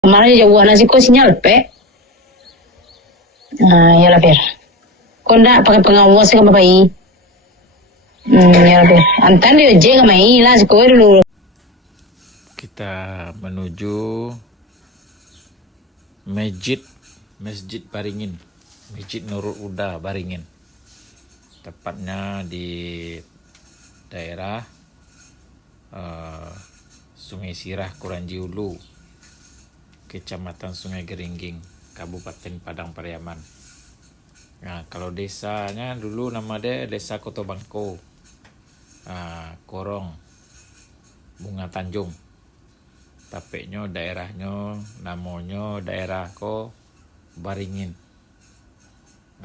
Kemarin jauh nasi kau sinyal pe. Ya lah ber. Kau ndak pakai pengawas ke apa i? Ya lah ber. Antar dia je ke mai lah kau dulu. Kita menuju Masjid Baringin, Masjid Nurul Huda Baringin. Tepatnya di daerah Sungai Sirah Kuranji Hulu, Kecamatan Sungai Geringging, Kabupaten Padang Pariaman. Nah, kalau desanya dulu nama dia Desa Koto Bangko, Korong, Bunga Tanjung. Tapeknya daerahnya namanya daerah ko Baringin.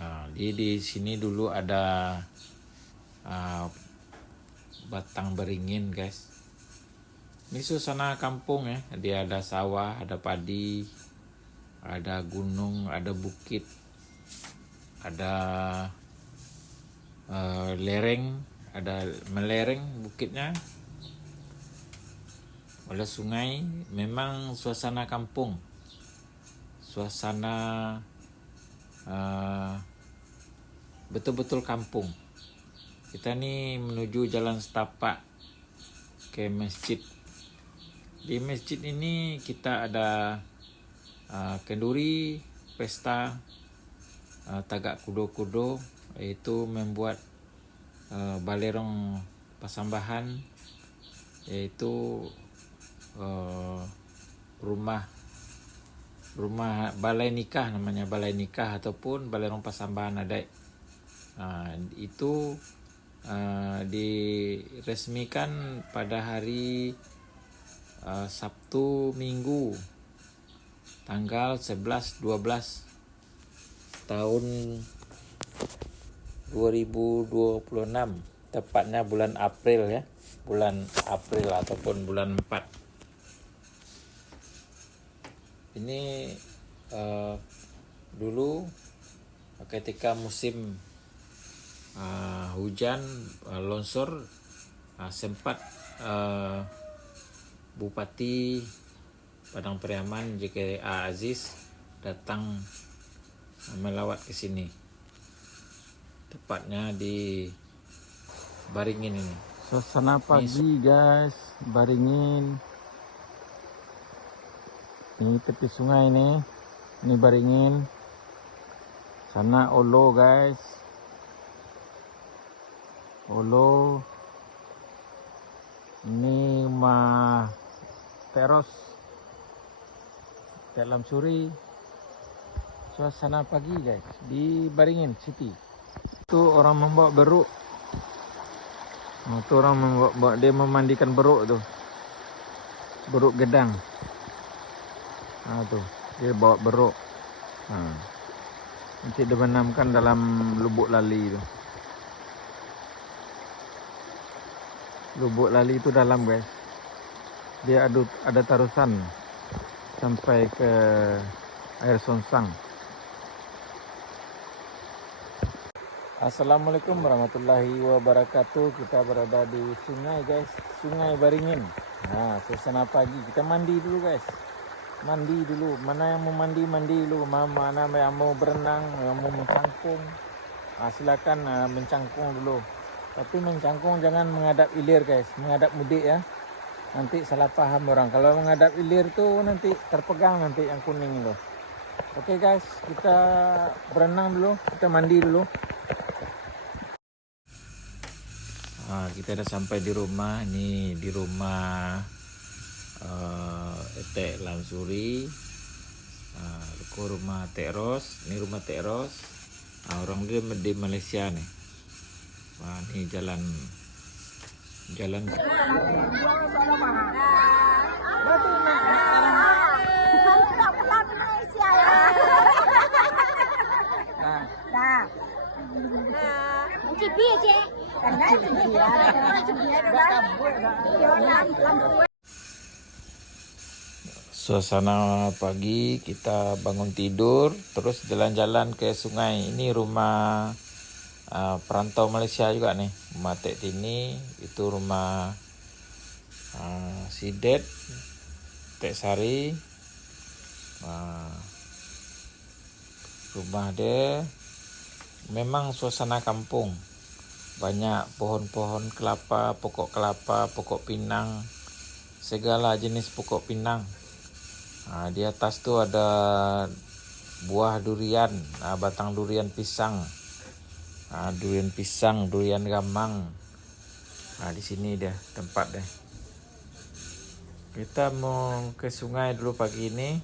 Nah, di sini dulu ada batang beringin, guys. Ini suasana kampung ya. Dia ada sawah, ada padi, ada gunung, ada bukit, ada lereng, ada melereng bukitnya. Oleh sungai, memang suasana kampung, suasana betul-betul kampung. Kita nih menuju jalan setapak ke masjid. Di masjid ini kita ada kenduri, pesta tagak kudo-kudo, yaitu membuat balerong pasambahan, yaitu rumah balai nikah, namanya balai nikah ataupun balerong pasambahan adat. Itu diresmikan pada hari Sabtu Minggu tanggal 11-12 tahun 2026, tepatnya bulan April ya, bulan April ataupun bulan 4. Ini dulu ketika musim hujan longsor, sempat Bupati Padang Pariaman JKA Aziz datang melawat ke sini, tepatnya di Baringin ini. Suasana pagi guys, Baringin. Ini tepi sungai nih, ini Baringin. Sana Olo guys, Olo. Ini rumah teros dalam suri. Suasana pagi guys di Baringin City. Itu orang membawa beruk. Itu orang membawa, dia memandikan beruk tuh, beruk gedang. Tuh dia bawa beruk. Nanti dibenamkan dalam lubuk lali itu. Lubuk lali itu dalam guys. Dia ada tarusan sampai ke air Sonsang. Assalamualaikum warahmatullahi wabarakatuh. Kita berada di sungai guys, Sungai Baringin. Nah, suasana pagi. Kita mandi dulu guys. Mandi dulu. Mana yang mau mandi dulu. Mana yang mau berenang, yang mau mencangkung, silakan mencangkung dulu. Tapi mencangkung jangan menghadap ilir guys, menghadap mudik ya. Nanti salah paham orang. Kalau menghadap ilir tuh nanti terpegang nanti yang kuning itu. Oke guys, kita berenang dulu, kita mandi dulu. Kita udah sampai di rumah. Ini di rumah Etek Lamsuri, rumah Tekros. Ini rumah Tekros. Orang dia di Malaysia nih. Ini jalan suasana pagi. Kita bangun tidur terus jalan-jalan ke sungai. Ini rumah perantau Malaysia juga nih, rumah Tek Tini. Itu rumah Sidet, Tek Sari, Rumah dia memang suasana kampung. Banyak pohon-pohon kelapa, pokok pinang, segala jenis pokok pinang. Di atas tu ada buah durian, batang durian pisang. Durian pisang, durian gamang. Di sini dia tempat dia. Kita mau ke sungai dulu pagi ini.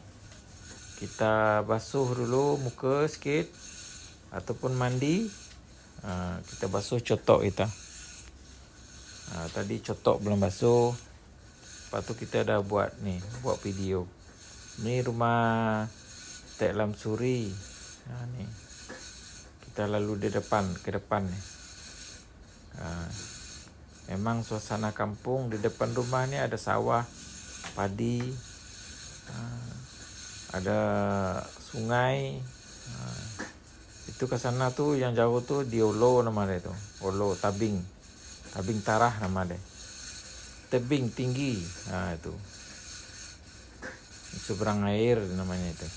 Kita basuh dulu muka sikit ataupun mandi. Kita basuh cotok kita. Tadi cotok belum basuh. Lepas tu kita dah buat video. Ni rumah Tek Lam Suri. Ni. Kita lalu ke depan ni. Memang suasana kampung. Di depan rumah ni ada sawah, padi, ada sungai. Itu ke sana tu yang jauh tu Diolo nama dia tu. Olo tabing. Tabing tarah nama dia. Tebing tinggi. Itu. Seberang air namanya itu.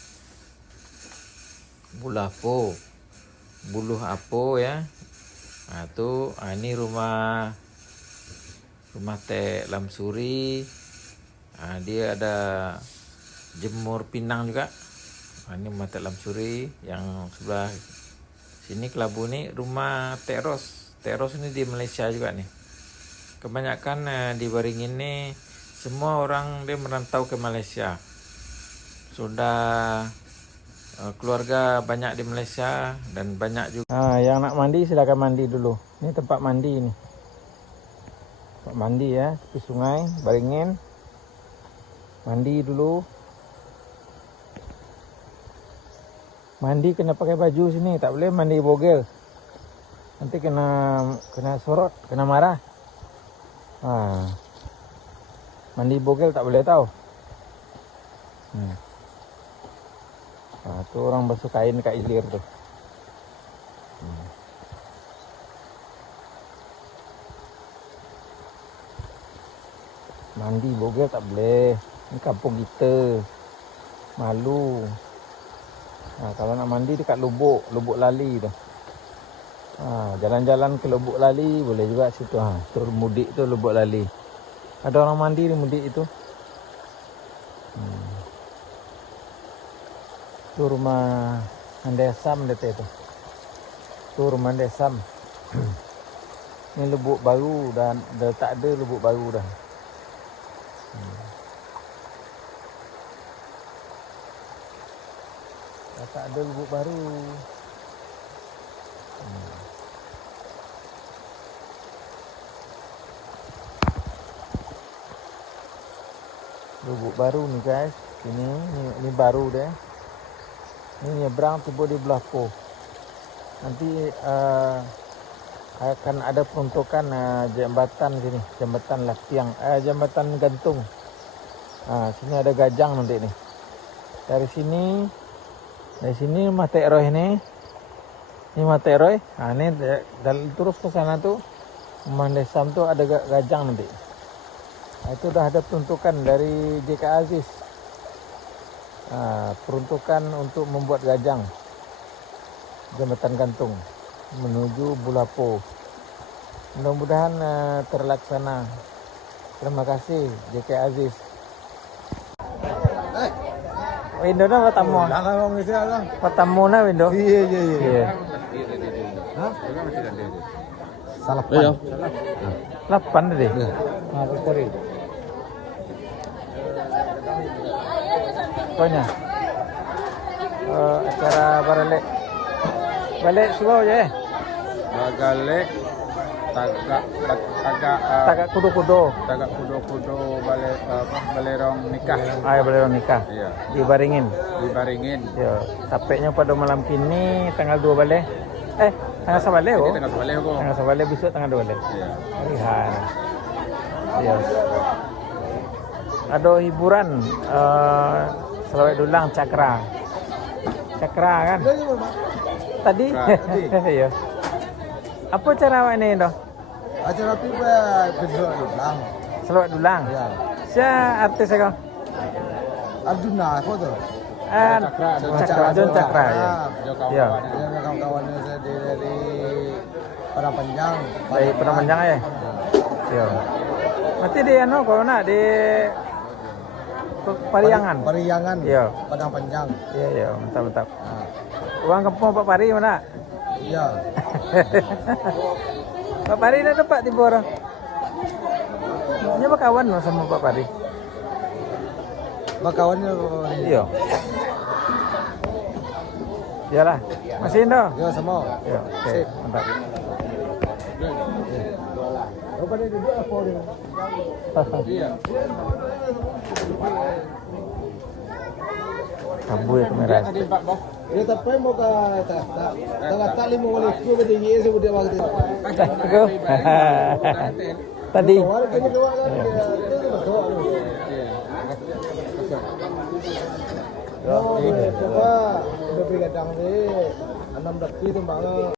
Buluh Apo ya. Tu ini rumah Tek Lam Suri. Dia ada jemur pinang juga. Ini rumah Tek Lam Suri. Yang sebelah sini kelabu ni rumah Tek Ros. Tek Ros ni di Malaysia juga nih. Kebanyakan di Waringin ni semua orang dia merantau ke Malaysia. Sudah keluarga banyak di Malaysia dan banyak juga. Yang nak mandi silakan mandi dulu. Ini tempat mandi ni. Tempat mandi ya, tepi sungai Waringin. Mandi dulu. Mandi kena pakai baju sini, tak boleh mandi bogel. Nanti kena sorot, kena marah. Mandi bogel tak boleh tahu. Tu orang basuh kain kat ilir tu. Mandi bogel tak boleh. Ini kampung kita. Malu. Kalau nak mandi dekat Lubuk Lali tu. Jalan-jalan ke Lubuk Lali boleh juga situ. Tu mudik tu Lubuk Lali. Ada orang mandi di mudik itu. Tu rumah Andesam dia tu. Tu rumah Andesam. Ni Lubuk baru dan dah tak ada Lubuk baru dah. Dah tak ada Lubuk baru. Lubuk baru ni guys. Ini baru dia. Ini nyebrang tiba di belah po. Nanti akan ada peruntukan jambatan sini, jambatan latiang, jambatan gantung. Sini ada gajang nanti ni. Dari sini rumah Tek Roy ni. Ini rumah Tek Roy. Ni terus ke sana tu rumah Desam tu ada gajang nanti. Itu dah ada peruntukan dari JK Aziz. Peruntukan untuk membuat gajang jambatan gantung menuju Bulapo. Mudah-mudahan terlaksana. Terima kasih JK Aziz. Window na tamu. Tamu na window. Iya. Salah pan. Lapan deh. Sorry. Pokoknya acara balik slow je. Balik Tagak kudo balik rong nikah. Balik rong nikah. Iya. Di Waringin. Ya, sampainya pada malam kini tanggal 2 balik. Tanggal 1 balik oh. Tanggal 1 balik kok. Tanggal 1 balik besok tanggal 2 balik. Iya. Lihat. Ya. Ada hiburan Selawat Dulang Cakra kan? Tadi? Ya. Apa cara awak ni dah? Acara tu besok Dulang. Selawat Dulang. Ya. Siapa artis kau? Arjuna apa tu? John Cakra ya. Ya. Ada kawan-kawannya saya dari Padang Panjang. Dari Padang Panjang ya. Ya. Berarti di corona di Pariangan. Pariangan. Iya. Padang Panjang. Iya, mantap. Nah, Uang kampung Pak Pari mana? iya. Pak Pari ada Pak Tibor. Ini apa kawan no sama Pak Pari? Kawannya Iya. Iyalah. Masih Indo. ya semua. Iya, oke, mantap. Apa dia duduk apa dia? Iya. Kambu ya kamera. Dia tapi mau ke tak tali mau boleh ku ke tinggi sih udah waktu itu. Tadi. Orang kini dua kan dia itu betul. Oh, coba udah beri gadang deh. 6 detik itu banget.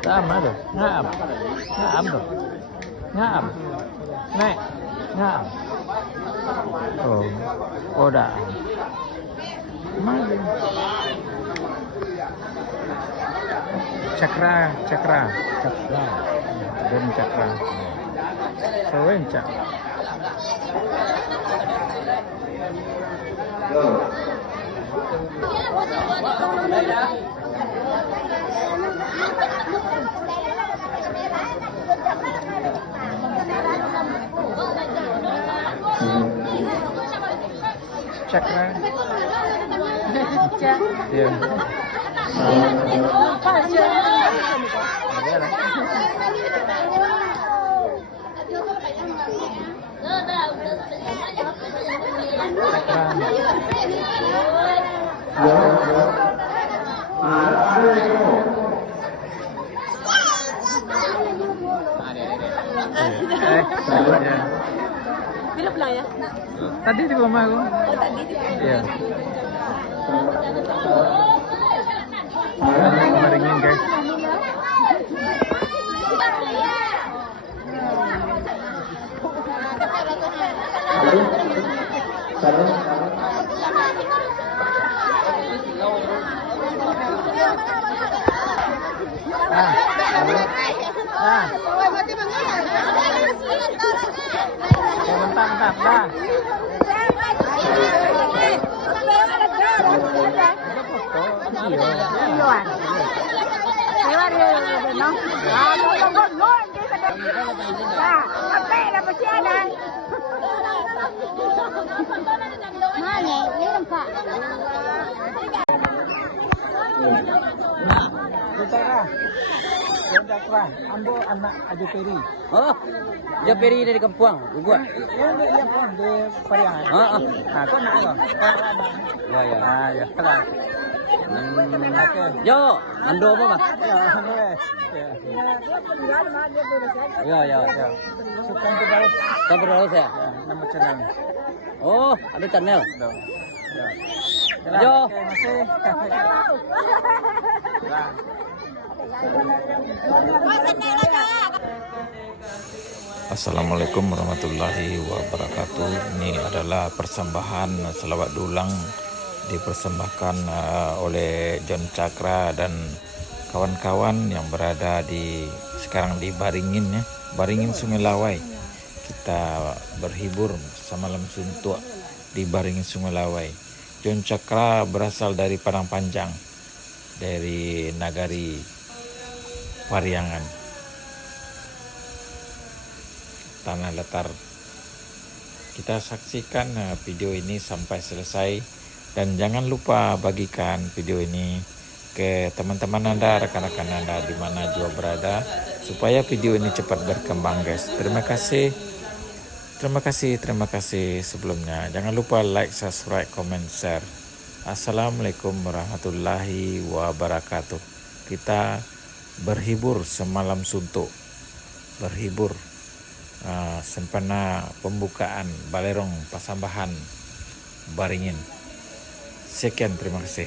Sama tuh. Ngam tuh. Ngam. Nek. Ngam. Oh, dah. Mana? Cakra. Dan Cakra. Sewenca. Cakra. Iya. Bila pulang ya? Tadi di rumah aku. Oh tadi. Iya. Maringin guys. Mantap, dah. Cakra, ambo anak Aju Peri. Oh, dia Peri dari Kempuang, gua. Iya pun di Pariangan. Nah, kau nak kau? Ya ya. Ah, ya, keren. Oke. Yo, ando apa, Mas? Ya, alhamdulillah. Ya. Ya ya. Sukan ke bawah. Kabar terus ya. Nama channel. Oh, ada channel. Ya. Yo. Oke, masih. Nah. Assalamualaikum warahmatullahi wabarakatuh. Ini adalah persembahan selawat dulang dipersembahkan oleh John Cakra dan kawan-kawan yang berada sekarang di Baringin ya, Baringin Sungai Lawai. Kita berhibur semalam suntuk di Baringin Sungai Lawai. John Cakra berasal dari Padang Panjang, dari Nagari Pariangan, tanah letar. Kita saksikan video ini sampai selesai dan jangan lupa bagikan video ini ke teman-teman Anda, rekan-rekan Anda di mana juga berada supaya video ini cepat berkembang guys. Terima kasih sebelumnya. Jangan lupa like, subscribe, comment, share. Assalamualaikum warahmatullahi wabarakatuh. Kita berhibur semalam suntuk, berhibur sempena pembukaan Balerong Pasambahan Baringin. Sekian, terima kasih.